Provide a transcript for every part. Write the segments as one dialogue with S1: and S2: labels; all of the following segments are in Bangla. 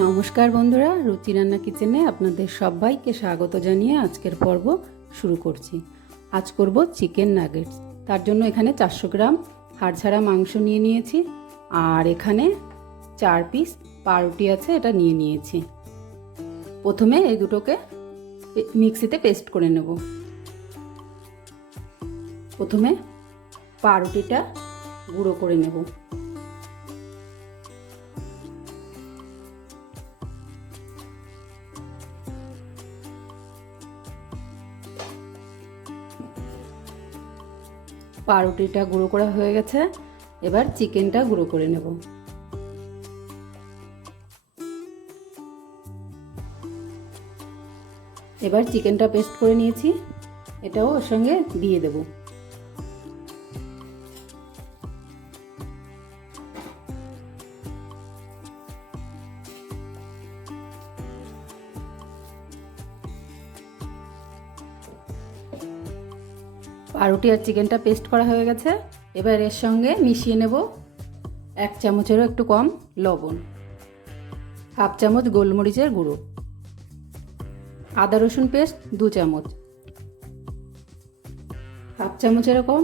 S1: নমস্কার বন্ধুরা, রুচি রান্না কিচেনে আপনাদের সবাইকে স্বাগত জানিয়ে আজকের পর্ব শুরু করছি। আজ করব চিকেন নাগেটস তার জন্য এখানে চারশো গ্রাম হাড় ছাড়া মাংস নিয়ে নিয়েছি, আর এখানে চার পিস পাউরুটি আছে, এটা নিয়ে নিয়েছি। প্রথমে এই দুটোকে মিক্সিতে পেস্ট করে নেব। প্রথমে পাউরুটিটা গুঁড়ো করে নেব। পাউরুটিটা গুঁড়ো করা হয়ে গেছে। এবার চিকেনটা গুঁড়ো করে নেব। এবার চিকেনটা পেস্ট করে নিয়েছি। এটাও ওর সঙ্গে দিয়ে দেব। পাউরুটি আর চিকেনটা পেস্ট করা হয়ে গেছে। এবার এর সঙ্গে মিশিয়ে নেব এক চামচেরও একটু কম লবণ, হাফ চামচ গোলমরিচের গুঁড়ো, আদা রসুন পেস্ট দু চামচ, হাফ চামচের কম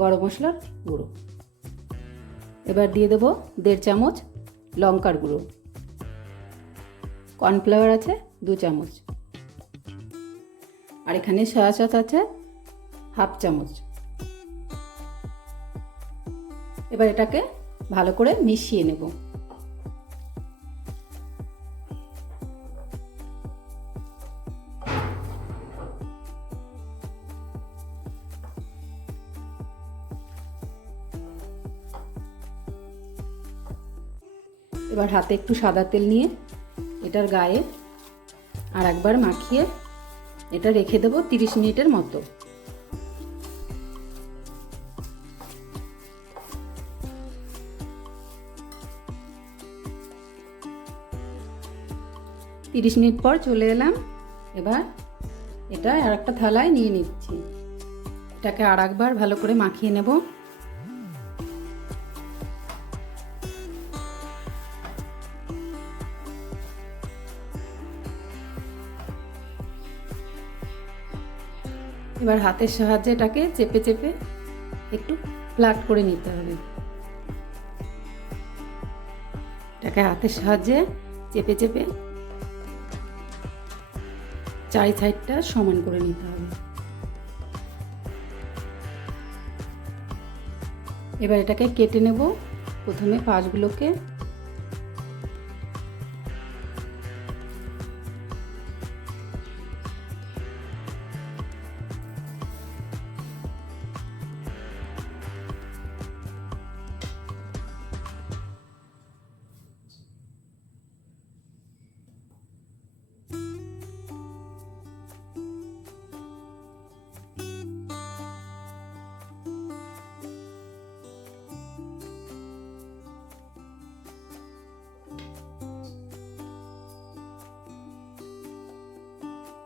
S1: গরম মশলার গুঁড়ো। এবার দিয়ে দেবো দেড় চামচ লঙ্কার গুঁড়ো, কর্নফ্লাওয়ার আছে দু চামচ, আর এখানে সয়া সস আছে হাফ চামচ। এবার এটাকে ভালো করে মিশিয়ে নেব। এবার হাতে একটু সাদা তেল নিয়ে এটার গায়ে আর একবার মাখিয়ে এটা রেখে দেবো তিরিশ মিনিটের মতো। তিরিশ মিনিট পর চলে এলাম। এবার এটা আর একটা থালায় নিয়ে নিচ্ছি। এটাকে আর একবার ভালো করে মাখিয়ে নেব। এবার হাতের সাহায্যে এটাকে চেপে চেপে একটু ফ্ল্যাট করে নিতে হবে। এটাকে হাতের সাহায্যে চেপে চেপে চারি সাইডটা সমান করে নিতে হবে। এবার এটাকে কেটে নেব। প্রথমে পাঁচগুলোকে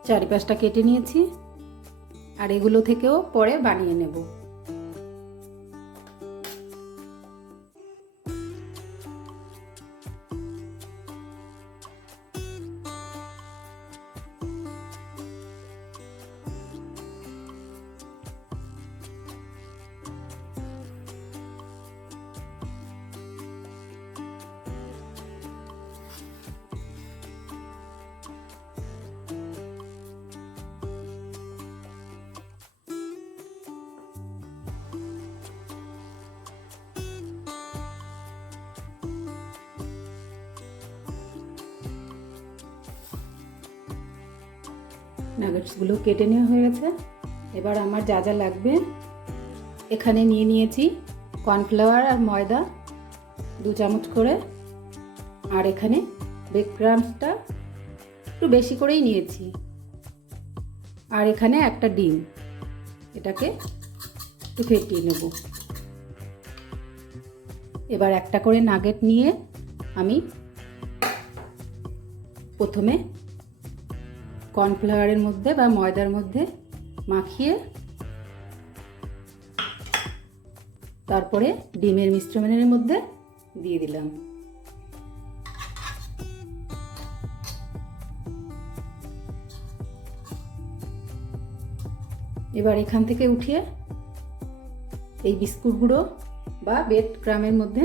S1: চারিপাশটা কেটে নিয়েছি। আর এগুলো থেকেও পরে বানিয়ে নেব। নাগেটসগুলো কেটে নেওয়া হয়ে গেছে। এবার আমার যা যা লাগবে, এখানে নিয়ে নিয়েছি কর্নফ্লাওয়ার আর ময়দা, দু চামচ করে। আর এখানে বেক ক্রামসটা একটু বেশি করেই নিয়েছি। আর এখানে একটা ডিম, এটাকে একটু ফেটিয়ে নেব। এবার একটা করে নাগেট নিয়ে আমি প্রথমে কর্নফ্লাওয়ারের মধ্যে বা ময়দার মধ্যে মাখিয়ে তারপরে ডিমের মিশ্রণের মধ্যে দিয়ে দিলাম। এবার এখান থেকে উঠিয়ে এই বিস্কুট গুঁড়ো বা বেড ক্রামের মধ্যে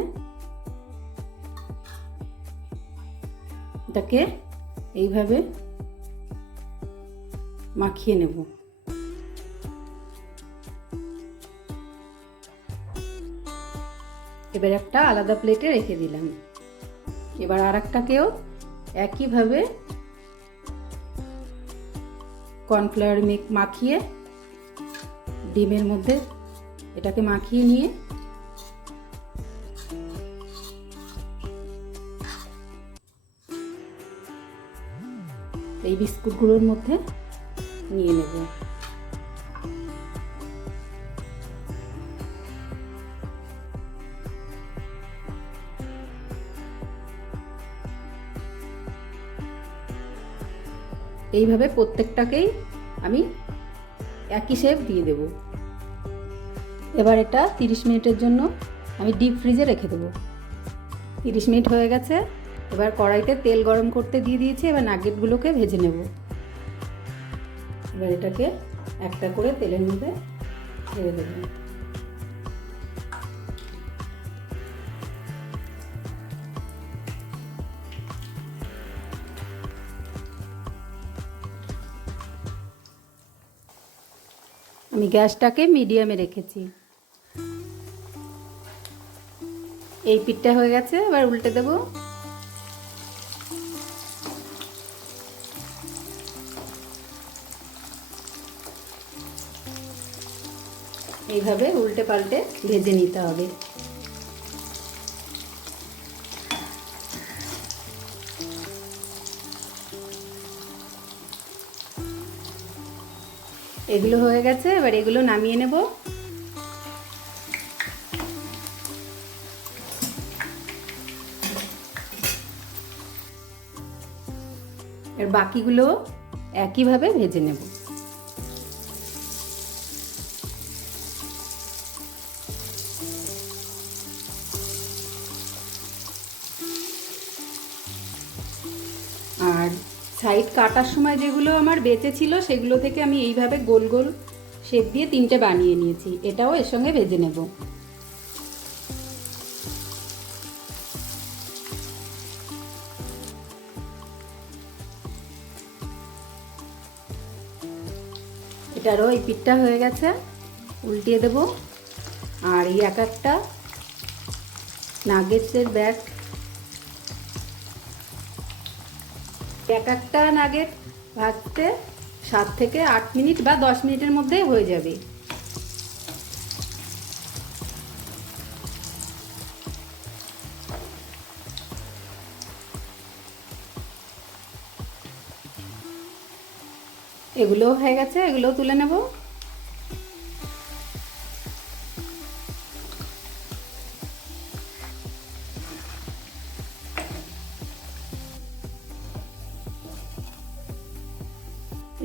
S1: এটাকে এইভাবে মাখিয়ে নেব। এবার একটা আলাদা প্লেটে রেখে দিলাম। এবার আর একটাকেও একইভাবে কর্নফ্লাওয়ার মেক মাখিয়ে ডিমের মধ্যে এটাকে মাখিয়ে নিয়ে এই বিস্কুটগুলোর মধ্যে নিয়ে নেব। এইভাবে প্রত্যেকটাকেই আমি একই শেপ দিয়ে দেব। এবার এটা তিরিশ মিনিটের জন্য আমি ডিপ ফ্রিজে রেখে দেবো। তিরিশ মিনিট হয়ে গেছে, এবার কড়াইতে তেল গরম করতে দিয়ে দিয়েছি, এবার নাগেটগুলোকে ভেজে নেব। এবার এটাকে একটা করে তেলের মধ্যে ছেড়ে দেবো। আমি গ্যাসটাকে মিডিয়ামে রেখেছি। এই পিঠটা হয়ে গেছে, এবার উল্টে দেব। এইভাবে উল্টে পাল্টে ভেজে নিতে হবে। এগুলো হয়ে গেছে, এবার এগুলো নামিয়ে নেব। এর বাকিগুলো একইভাবে ভেজে নেব। আর সাইড কাটার সময় যেগুলো আমার বেঁচে ছিল, সেগুলো থেকে আমি এইভাবে গোল গোল শেপ দিয়ে তিনটে বানিয়ে নিয়েছি। এটাও এর সঙ্গে ভেজে নেব। এটারও এই পিঠটা হয়ে গেছে, উল্টিয়ে দেব। আর এই এক একটা নাগেটসের ব্যাগ এক একটা নাগেট ভাজতে সাত থেকে আট মিনিট বা দশ মিনিটের মধ্যেই হয়ে যাবে। এগুলোও হয়ে গেছে, এগুলোও তুলে নেব।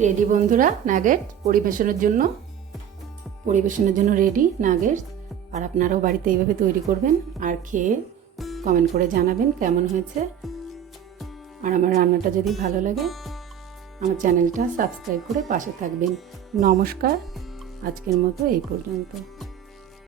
S1: রেডি বন্ধুরা নাগেট পরিবেশনের জন্য। পরিবেশনের জন্য রেডি নাগেট আর আপনারাও বাড়িতে এইভাবে তৈরি করবেন আর খেয়ে কমেন্ট করে জানাবেন কেমন হয়েছে। আর আমার রান্নাটা যদি ভালো লাগে, আমার চ্যানেলটা সাবস্ক্রাইব করে পাশে থাকবেন। নমস্কার, আজকের মতো এই পর্যন্ত।